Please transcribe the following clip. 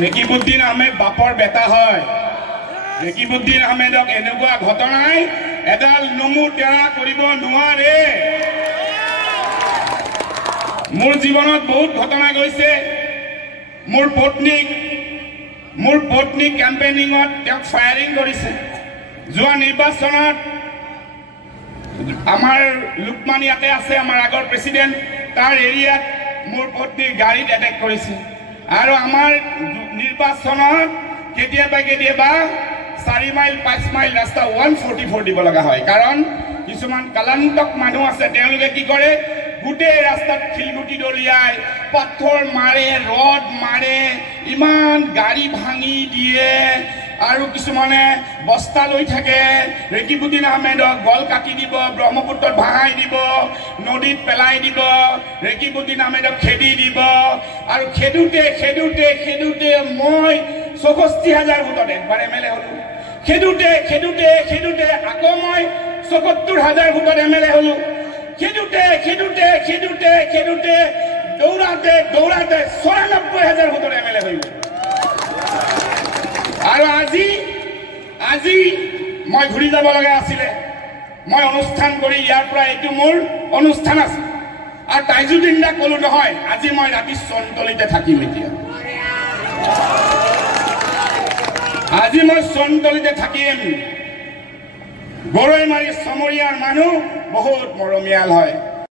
ৰেকিবুদ্দিন আহমেদ বাপৰ বেটা হয় ৰেকিবুদ্দিন আহমেদক এনেকুৱা ঘটনাই এডাল নমু তেৰা কৰিব নোৱাৰে মোৰ জীৱনত বহুত ঘটনা গৈছে মোৰ পত্নীক কেম্পেইনিঙত তেওঁক ফায়াৰিং কৰিছে যোৱা নিৰ্বাচনত আমাৰ লুকমান ইয়াতে আছে আমাৰ আগৰ প্ৰেসিডেন্ট তাৰ এৰিয়াত মোৰ পত্নী গাড়ীত এটেক কৰিছে আৰু আমাৰ নিৰ্বাচনত কেতিয়াবা 4 মাইল 5 মাইল ৰাস্তা 144 দিব লগা হয় কাৰণ কিছুমান কালান্তক মানুহ আছে তেওঁলোকে কি কৰে গোটেই ৰাস্তাত খিলগুটি দলিয়াই পাথৰ মাৰে ৰড মাৰে ইমান গাড়ী ভাঙি দিয়ে আৰু কিছুমানে বস্তা লৈ থাকে ৰেকিবুদ্দিন আহমেদক গল কাটি দিব ব্ৰহ্মপুত্ৰত ভাঙাই দিব নদীত পেলাই দিব ৰেকিবুদ্দিন আহমেদক খেদি দিব আৰু খেদুতে মই ৬৪,০০০ ভোটত একবাৰ এমএলএ হলো খেদুতে আকৌ মই ৭৪,০০০ ভোটত এমএলএ হলো খেদুতে দৌৰাতে ৯৪,০০০ ভোটত এমএলএ হলো আৰু আজি মই ঘূৰি যাব লগা আছিলে মই অনুষ্ঠান কৰি ইয়াৰ পৰা এইটো মোৰ অনুষ্ঠান আছে আৰু তাইজুদ্দিন দাক ক'লো নহয় আজি মই ৰাতি চন্তলিতে থাকিম এতিয়া আজি মই চন্তলিতে থাকিম গৰৈমাৰী চমৰীয়াৰ মানুহ বহুত মৰমীয়াল হয়